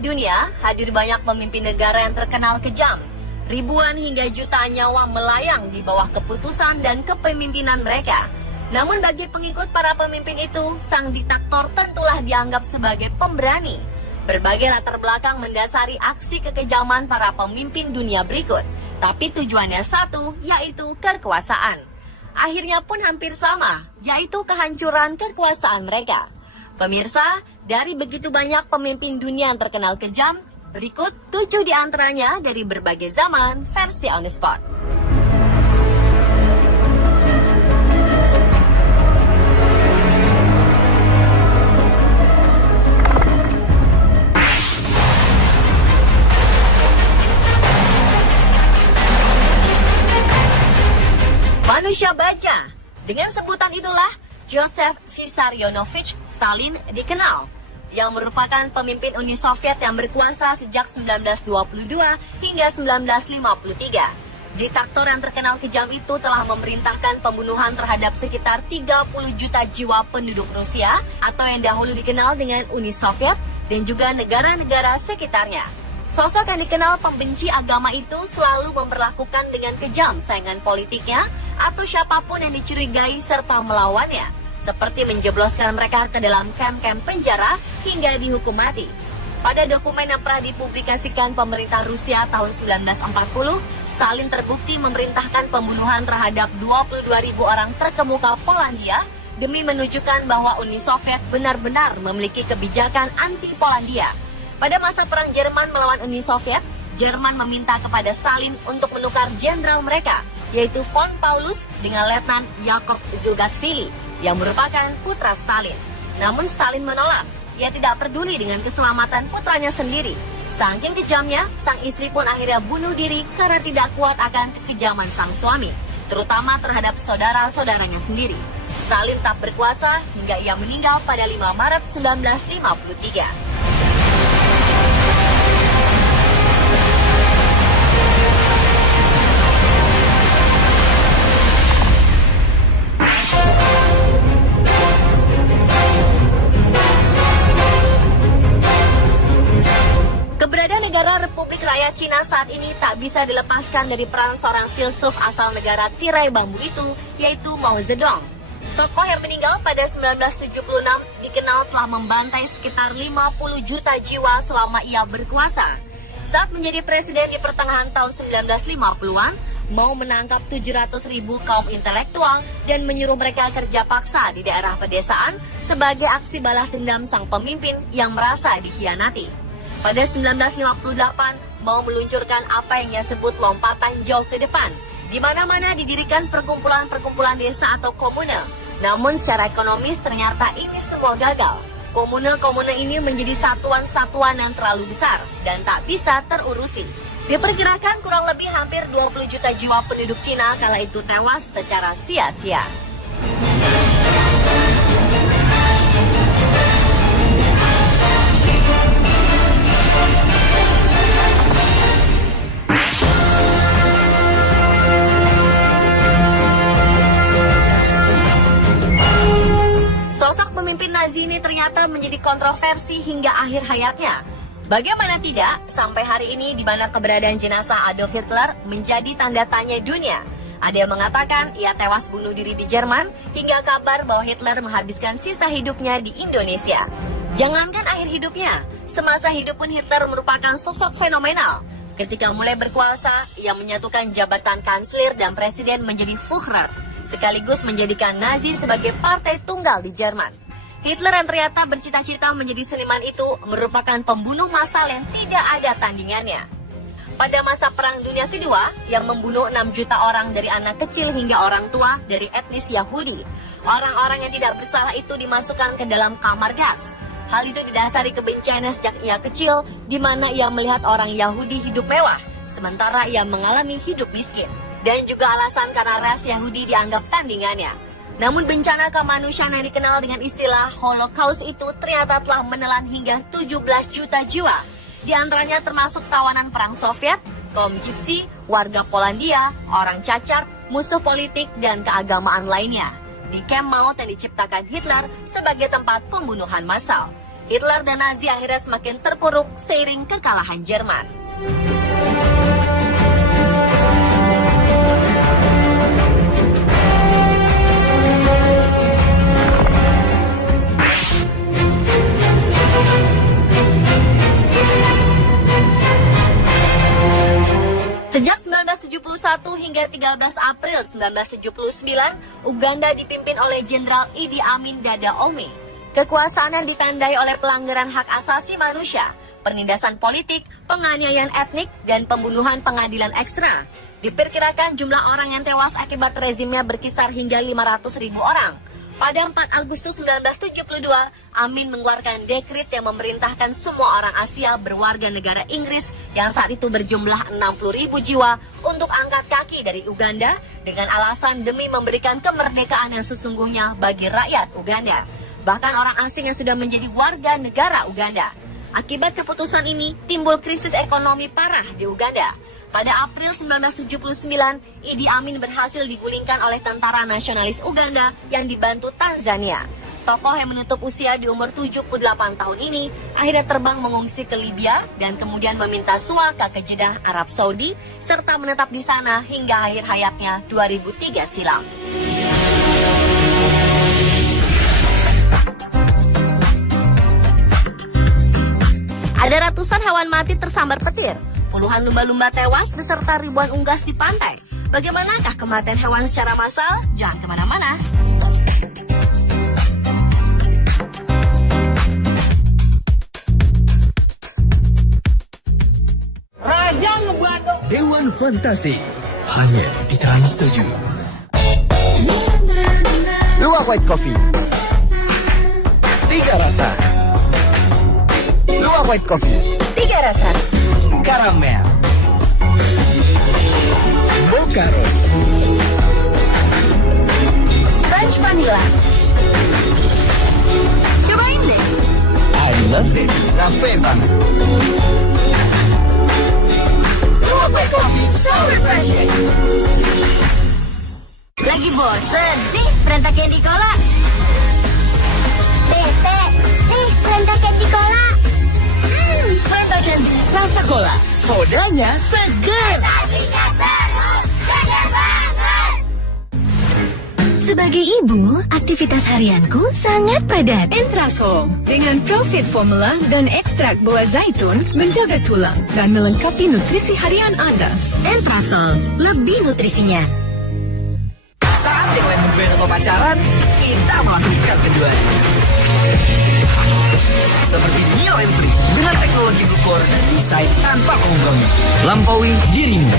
dunia, hadir banyak pemimpin negara yang terkenal kejam. Ribuan hingga jutaan nyawa melayang di bawah keputusan dan kepemimpinan mereka. Namun bagi pengikut para pemimpin itu, sang diktator tentulah dianggap sebagai pemberani. Berbagai latar belakang mendasari aksi kekejaman para pemimpin dunia berikut. Tapi tujuannya satu, yaitu kekuasaan. Akhirnya pun hampir sama, yaitu kehancuran kekuasaan mereka. Pemirsa, dari begitu banyak pemimpin dunia yang terkenal kejam, berikut 7 di antaranya dari berbagai zaman versi On The Spot. Manusia baja. Dengan sebutan itulah Joseph Vissarionovich Stalin dikenal, yang merupakan pemimpin Uni Soviet yang berkuasa sejak 1922 hingga 1953. Diktator yang terkenal kejam itu telah memerintahkan pembunuhan terhadap sekitar 30 juta jiwa penduduk Rusia atau yang dahulu dikenal dengan Uni Soviet dan juga negara-negara sekitarnya. Sosok yang dikenal pembenci agama itu selalu memperlakukan dengan kejam saingan politiknya atau siapapun yang dicurigai serta melawannya, seperti menjebloskan mereka ke dalam kamp-kamp penjara hingga dihukum mati. Pada dokumen yang pernah dipublikasikan pemerintah Rusia tahun 1940, Stalin terbukti memerintahkan pembunuhan terhadap 22.000 orang terkemuka Polandia demi menunjukkan bahwa Uni Soviet benar-benar memiliki kebijakan anti-Polandia. Pada masa Perang Jerman melawan Uni Soviet, Jerman meminta kepada Stalin untuk menukar jenderal mereka, yaitu von Paulus dengan Letnan Yakov Zugashvili, yang merupakan putra Stalin. Namun Stalin menolak. Ia tidak peduli dengan keselamatan putranya sendiri. Saking kejamnya, sang istri pun akhirnya bunuh diri karena tidak kuat akan kekejaman sang suami, terutama terhadap saudara-saudaranya sendiri. Stalin tak berkuasa hingga ia meninggal pada 5 Maret 1953. Keberadaan negara Republik Rakyat Cina saat ini tak bisa dilepaskan dari peran seorang filsuf asal negara tirai bambu itu, yaitu Mao Zedong. Tokoh yang meninggal pada 1976 dikenal telah membantai sekitar 50 juta jiwa selama ia berkuasa. Saat menjadi presiden di pertengahan tahun 1950-an, Mao menangkap 700.000 kaum intelektual dan menyuruh mereka kerja paksa di daerah pedesaan sebagai aksi balas dendam sang pemimpin yang merasa dikhianati. Pada 1958, Mao meluncurkan apa yang ia sebut lompatan jauh ke depan. Di mana-mana didirikan perkumpulan-perkumpulan desa atau komune. Namun secara ekonomis ternyata ini semua gagal. Komune-komune ini menjadi satuan-satuan yang terlalu besar dan tak bisa terurusi. Diperkirakan kurang lebih hampir 20 juta jiwa penduduk Cina kala itu tewas secara sia-sia. Sosok pemimpin Nazi ini ternyata menjadi kontroversi hingga akhir hayatnya. Bagaimana tidak, sampai hari ini di mana keberadaan jenazah Adolf Hitler menjadi tanda tanya dunia. Ada yang mengatakan ia tewas bunuh diri di Jerman, hingga kabar bahwa Hitler menghabiskan sisa hidupnya di Indonesia. Jangankan akhir hidupnya, semasa hidup pun Hitler merupakan sosok fenomenal. Ketika mulai berkuasa, ia menyatukan jabatan kanselir dan presiden menjadi Führer, sekaligus menjadikan Nazi sebagai partai tunggal di Jerman. Hitler yang ternyata bercita-cita menjadi seniman itu merupakan pembunuh massal yang tidak ada tandingannya. Pada masa Perang Dunia Kedua, yang membunuh 6 juta orang dari anak kecil hingga orang tua dari etnis Yahudi, orang-orang yang tidak bersalah itu dimasukkan ke dalam kamar gas. Hal itu didasari kebenciannya sejak ia kecil, di mana ia melihat orang Yahudi hidup mewah, sementara ia mengalami hidup miskin. Dan juga alasan karena ras Yahudi dianggap tandingannya. Namun bencana kemanusiaan yang dikenal dengan istilah Holocaust itu ternyata telah menelan hingga 17 juta jiwa. Di antaranya termasuk tawanan perang Soviet, kaum Gypsy, warga Polandia, orang cacat, musuh politik, dan keagamaan lainnya. Di kamp maut yang diciptakan Hitler sebagai tempat pembunuhan massal. Hitler dan Nazi akhirnya semakin terpuruk seiring kekalahan Jerman. Sejak 1971 hingga 13 April 1979, Uganda dipimpin oleh Jenderal Idi Amin Dada Ome. Kekuasaan yang ditandai oleh pelanggaran hak asasi manusia, penindasan politik, penganiayaan etnik, dan pembunuhan pengadilan ekstra. Diperkirakan jumlah orang yang tewas akibat rezimnya berkisar hingga 500.000 orang. Pada 4 Agustus 1972, Amin mengeluarkan dekret yang memerintahkan semua orang Asia berwarga negara Inggris yang saat itu berjumlah 60.000 jiwa untuk angkat kaki dari Uganda dengan alasan demi memberikan kemerdekaan yang sesungguhnya bagi rakyat Uganda. Bahkan orang asing yang sudah menjadi warga negara Uganda. Akibat keputusan ini, timbul krisis ekonomi parah di Uganda. Pada April 1979, Idi Amin berhasil digulingkan oleh tentara nasionalis Uganda yang dibantu Tanzania. Tokoh yang menutup usia di umur 78 tahun ini akhirnya terbang mengungsi ke Libya dan kemudian meminta suaka ke Jeddah, Arab Saudi, serta menetap di sana hingga akhir hayatnya 2003 silam. Ada ratusan hewan mati tersambar petir. Puluhan lumba-lumba tewas beserta ribuan unggas di pantai. Bagaimanakah kematian hewan secara massal? Jangan kemana-mana. Raja ngebadok. Dewan Fantasi hanya di Trans 7. Luwak White Coffee 3 rasa. Luwak White Coffee 3 rasa. Karamel Mocha Rose. French Vanilla. Cobain deh. I love it. Cafe banget. Luwak White Coffee, so refreshing. Lagi bosen? Nih, Frenta Candy Cola. Tete, nih Frenta Candy Cola. Frenta Candy, rasa cola. Sodanya seger. Nasinya seru, seger banget. Sebagai ibu, aktivitas harianku sangat padat. Entrasol dengan Profit Formula dan ekstrak buah zaitun menjaga tulang dan melengkapi nutrisi harian Anda. Entrasol, lebih nutrisinya. Saat yang lain band atau pacaran, kita melakukan keduanya. Seperti Neo M3 dengan teknologi Blue Core dan desain tanpa kompromi. Lampaui dirimu.